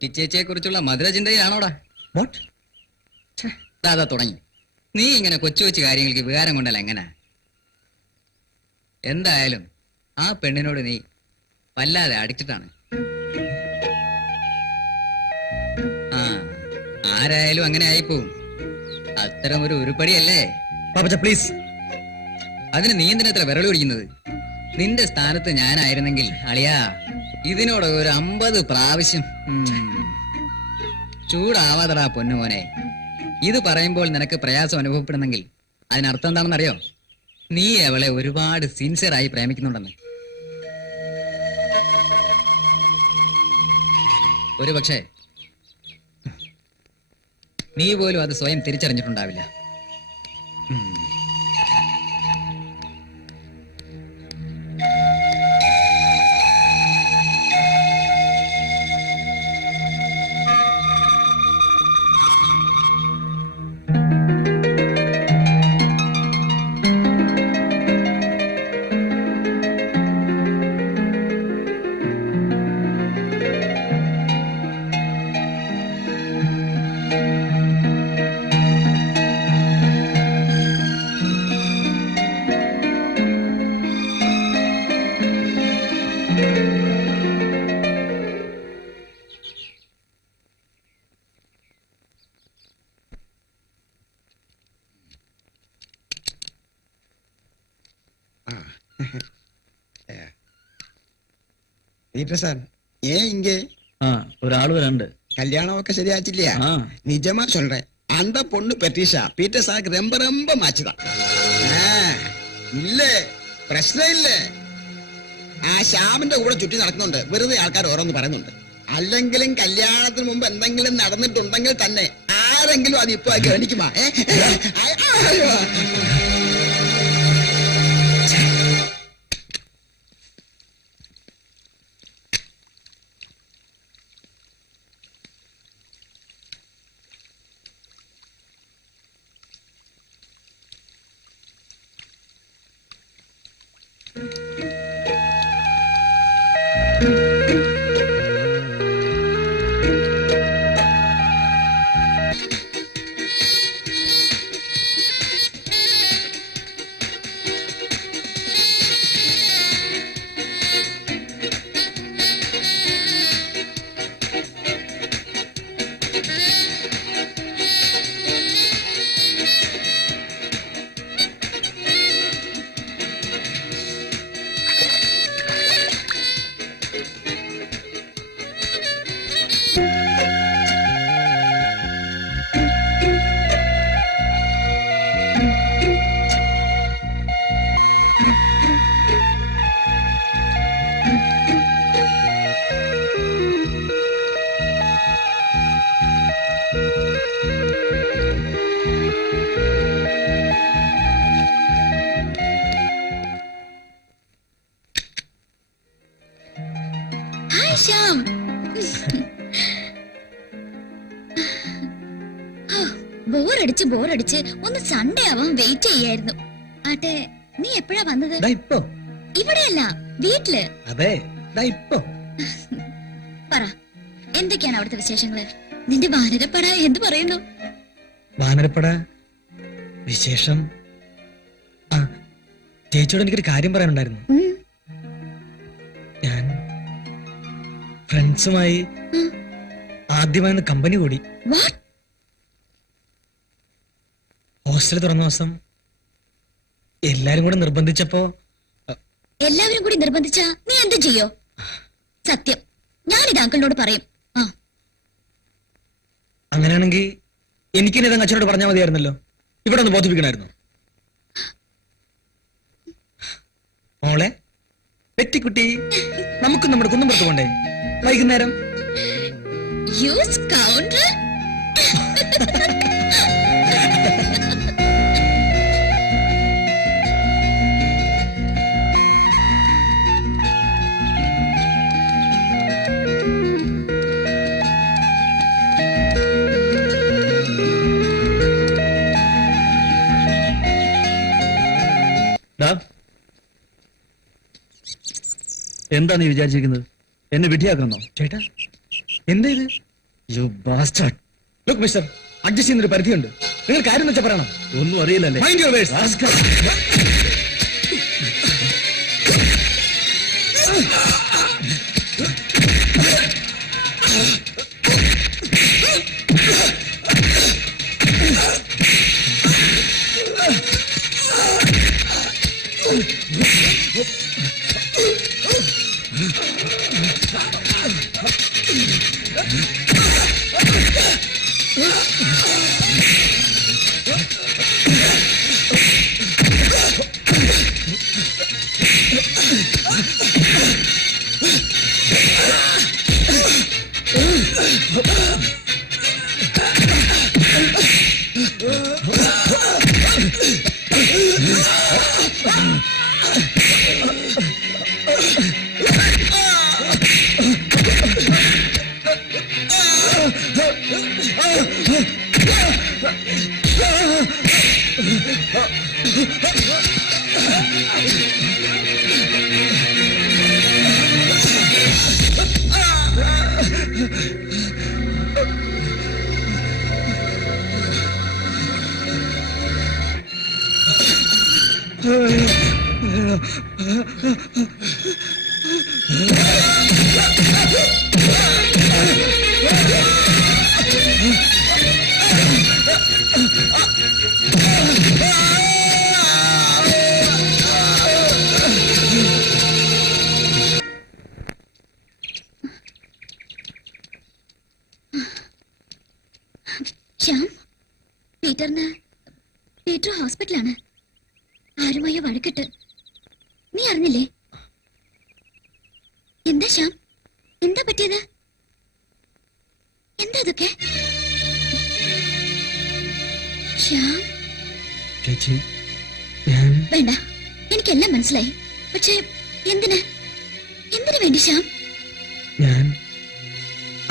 പെറ്റിച്ചേച്ചിയെ കുറിച്ചുള്ള മധുര ചിന്തയിലാണോടാ? അതാ തുടങ്ങി. നീ ഇങ്ങനെ കൊച്ചു കൊച്ചു കാര്യങ്ങൾക്ക് വികാരം കൊണ്ടല്ല എങ്ങനെ? എന്തായാലും ആ പെണ്ണിനോട് നീ വല്ലാതെ അടിച്ചിട്ടാണ്. ആ, ആരായാലും അങ്ങനെ ആയിപ്പോവും. അത്തരം ഒരു ഉരുപ്പടിയല്ലേ പ്ലീസ്. അതിന് നീ എന്തിനത്ര വിരളി പിടിക്കുന്നത്? നിന്റെ സ്ഥാനത്ത് ഞാനായിരുന്നെങ്കിൽ അളിയാ ഇതിനോട് ഒരു 50 പ്രാവശ്യം ചൂടാവാതടാ പൊന്നുമോനെ. ഇത് പറയുമ്പോൾ നിനക്ക് പ്രയാസം അനുഭവപ്പെടുന്നെങ്കിൽ അതിനർത്ഥം എന്താണെന്നറിയോ? നീ അവളെ ഒരുപാട് സിൻസിയറായി പ്രേമിക്കുന്നുണ്ടെന്ന്. ഒരു പക്ഷേ നീ പോലും അത് സ്വയം തിരിച്ചറിഞ്ഞിട്ടുണ്ടാവില്ല. ஒரு ஆள் வரண்டு. கல்யாணம் ஓகே சரியாச்சு இல்லையா? நிஜமா சொல்றேன், அந்த பொண்ணு பெட்ரிஷா பீட்டர் சாருக்கு ரொம்ப ரொம்ப மாச்சுதான். ഇല്ല, പ്രശ്നമില്ല. ആ ശ്യാമിന്റെ കൂടെ ചുറ്റി നടക്കുന്നുണ്ട്. വെറുതെ ആൾക്കാർ ഓരോന്ന് പറയുന്നുണ്ട്. അല്ലെങ്കിലും കല്യാണത്തിന് മുമ്പ് എന്തെങ്കിലും നടന്നിട്ടുണ്ടെങ്കിൽ തന്നെ ആരെങ്കിലും അത് ഇപ്പൊ ഗവനിക്കുമാ? ബോറടിച്ച് ഒന്ന് സൺഡേ ആവാൻ വെയിറ്റ് ചെയ്യായിരുന്നു. ആട്ടെ, നീ എപ്പോഴാ വന്നത്? ഇവിടെയല്ല, വീട്ടില്. അതെ, ഇപ്പൊ പറ, എന്തൊക്കെയാണ് അവിടുത്തെ വിശേഷങ്ങള്? നിന്റെ വാനരപ്പട എന്ത് പറയുന്നു? വാനരപ്പട വിശേഷം? ചേച്ചിയോട് എനിക്കൊരു കാര്യം പറയാനുണ്ടായിരുന്നു. ഞാൻ ഫ്രണ്ട്സുമായി ആദ്യമായി കമ്പനി കൂടി. ഹോസ്റ്റൽ തുറന്ന ദിവസം എല്ലാരും കൂടെ നിർബന്ധിച്ചപ്പോ. എല്ലാവരും കൂടി നിർബന്ധിച്ചാ നീ എന്ത് ചെയ്യോ? സത്യം, ഞാനിത് അങ്കിളിനോട് പറയും. അങ്ങനെയാണെങ്കിൽ എനിക്കിനി ഇതങ്ങ് അച്ഛനോട് പറഞ്ഞാൽ മതിയായിരുന്നല്ലോ. ഇവിടെ ഒന്ന് ബോധിപ്പിക്കണമായിരുന്നു. മോളെ പെറ്റിക്കുട്ടി, നമുക്ക് നമ്മുടെ കുന്നുംപുറത്ത് പോണ്ടേ വൈകുന്നേരം? എന്താ നീ വിചാരിച്ചിരിക്കുന്നത്? എന്നെ വിധിയാക്കണമെന്നോ? ചേട്ടാ, എന്താ ഇത്? ലുക്ക് മിസ്റ്റർ, അഡ്ജസ്റ്റ് ചെയ്യുന്നൊരു പരിധിയുണ്ട്. നിങ്ങൾ കാര്യം വെച്ചാൽ പറയണം. ഒന്നും അറിയില്ലല്ലേ? Mind your words. Shyam, Peter ഹോസ്പിറ്റലാണ്. ആരുമായോ വഴക്കിട്ട്. നീ അറിഞ്ഞില്ലേ? എന്താ ശ്യാം, എന്താ പറ്റിയത്? എന്താ ഇതൊക്കെ? ശ്യാം, ചേച്ചി, ഞാൻ വേണ്ട, എനിക്കെല്ലാം മനസ്സിലായി. പക്ഷേ എന്തിന് വേണ്ടി ശ്യാം? ഞാൻ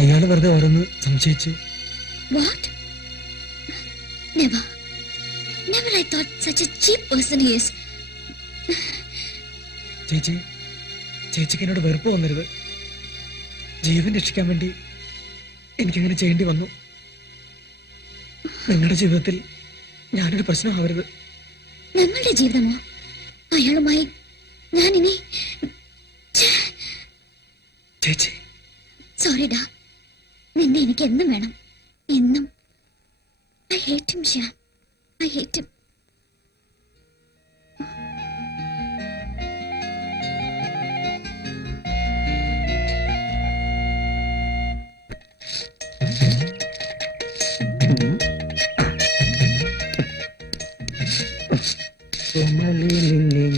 അയാള് വെറുതെ ഓരോന്ന് സംശയിച്ച്. What? Never. Never I thought such a cheap person he is. ചേച്ചിക്ക് എന്നോട് വെറുപ്പ് വന്നരുത്. ജീവൻ രക്ഷിക്കാൻ വേണ്ടി എനിക്കങ്ങനെ ചെയ്യേണ്ടി വന്നു. നിങ്ങളുടെ ജീവിതത്തിൽ ഞാനൊരു പ്രശ്നമാവരുത്. ഞങ്ങളുടെ ജീവിതമോ? അയാളുമായി ഞാൻ ഇനി... ചേച്ചി, സോറിഡാ, നിന്നെ എനിക്ക് എന്നും വേണം, എന്നും. I hate him, Shyam. I hate him.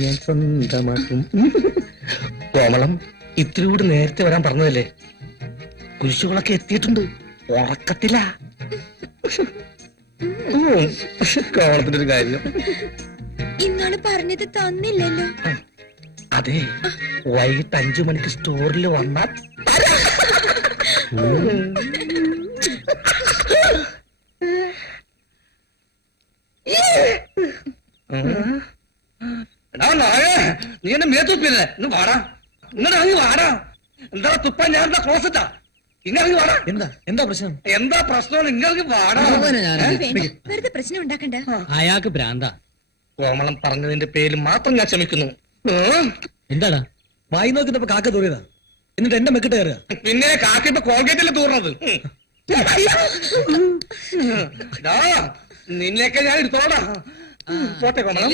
ഞാൻ സ്വന്തമാക്കും. കോമളം, ഇത്തിരി കൂടി നേരത്തെ വരാൻ പറഞ്ഞതല്ലേ? കുരിശുകളൊക്കെ എത്തിയിട്ടുണ്ട്. ഉറക്കത്തില്ല. കോമളത്തിന്റെ ഒരു കാര്യം ഇന്നാള് പറഞ്ഞത് തന്നില്ലല്ലോ. അതെ, വൈകിട്ട് 5 മണിക്ക് സ്റ്റോറിൽ വന്നാൽ നീ എന്നെ മേത്തുപ്പില്ലേ? ഇന്ന് വാടാ, ഇങ്ങനെ ഇറങ്ങി വാടാ. എന്താ തുപ്പാൻ? ഞാൻ എന്താ ക്ലോസറ്റാ? ഇങ്ങനെ വാടാ. എന്താ പ്രശ്നം? എന്താ പ്രശ്നം? ഇങ്ങനെ വാടാ. വെറുതെ പ്രശ്നം ഉണ്ടാക്കണ്ട. അയാൾക്ക് ഭ്രാന്ത. കോമളം പറഞ്ഞതിന്റെ പേരിൽ മാത്രം ഞാൻ ക്ഷമിക്കുന്നു. എന്താടാ വായി നോക്കിട്ടപ്പോ കാക്ക തൂറിയതാ, എന്നിട്ട് എന്റെ മെക്കിട്ട് കയറുക. പിന്നെ കാക്കിപ്പോ കോൾഗേറ്റിൽ തൂർന്നത്. നിന്നെയൊക്കെ ഞാൻ എടുത്തോടാ. പോട്ടെ കോമളം.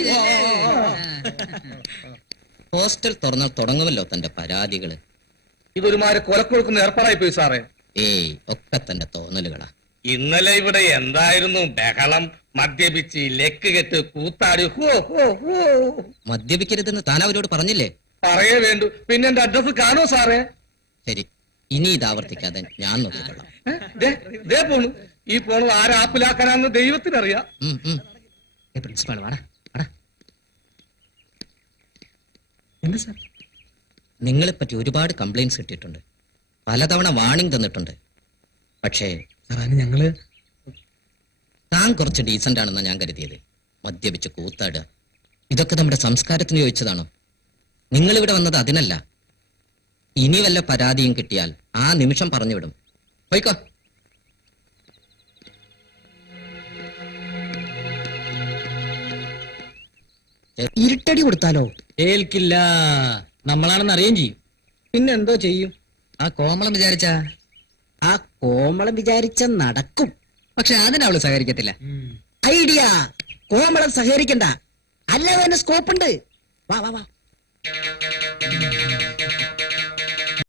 ഹോസ്റ്റൽ തുറന്നാൽ തുടങ്ങുമല്ലോ തന്റെ പരാതികള്. ഇതൊരുമാരെ കൊലക്കൊടുക്കുന്ന ഏർപ്പാടായി പോയി സാറേ. ഏയ്, ഒക്കെ തന്റെ തോന്നലുകളാ. ഇന്നലെ ഇവിടെ എന്തായിരുന്നു ബഹളം? മദ്യപിച്ച് ലെക്ക് കെട്ട് കൂത്താടി. മദ്യപിക്കരുതെന്ന് താൻ അവരോട് പറഞ്ഞില്ലേ? പറയേ വേണ്ടു. പിന്നെ എന്റെ അഡ്രസ് കാണോ സാറേ? ശരി, ഇനി ഇത് ആവർത്തിക്കാതെ ഞാൻ നോക്കിക്കൊള്ളാം. ദേ പോണു. ഈ പോണത് ആരാപ്പിലാക്കാനാന്ന് ദൈവത്തിനറിയാം. പ്രിൻസിപ്പാൾ വാടാ വാടാ. എന്താ സാർ? നിങ്ങളെ പറ്റി ഒരുപാട് കംപ്ലൈന്റ്സ് കിട്ടിയിട്ടുണ്ട്, പലതവണ വാണിംഗ് തന്നിട്ടുണ്ട്. പക്ഷേ ഞങ്ങള് താൻ കുറച്ച് ഡീസന്റ് ആണെന്നാണ് ഞാൻ കരുതിയത്. മദ്യപിച്ച് കൂത്താടുക, ഇതൊക്കെ നമ്മുടെ സംസ്കാരത്തിന് യോജിച്ചതാണോ? നിങ്ങളിവിടെ വന്നത് അതിനല്ല. ഇനി വല്ല പരാതിയും കിട്ടിയാൽ ആ നിമിഷം പറഞ്ഞുവിടും. പോയിക്കോ. ഇരുട്ടടി കൊടുത്താലോ? ഏൽക്കില്ല. നമ്മളാണെന്ന് അറിയുകയും ചെയ്യും. പിന്നെന്തോ ചെയ്യും? ആ കോമളം വിചാരിച്ച ആ കോമളം വിചാരിച്ച നടക്കും. പക്ഷെ അതിനവള് സഹകരിക്കത്തില്ല. ഐഡിയ. കോമളം സഹകരിക്കണ്ട, അല്ലാതെ തന്നെ സ്കോപ്പ് ഉണ്ട്. വാ വാ വാ.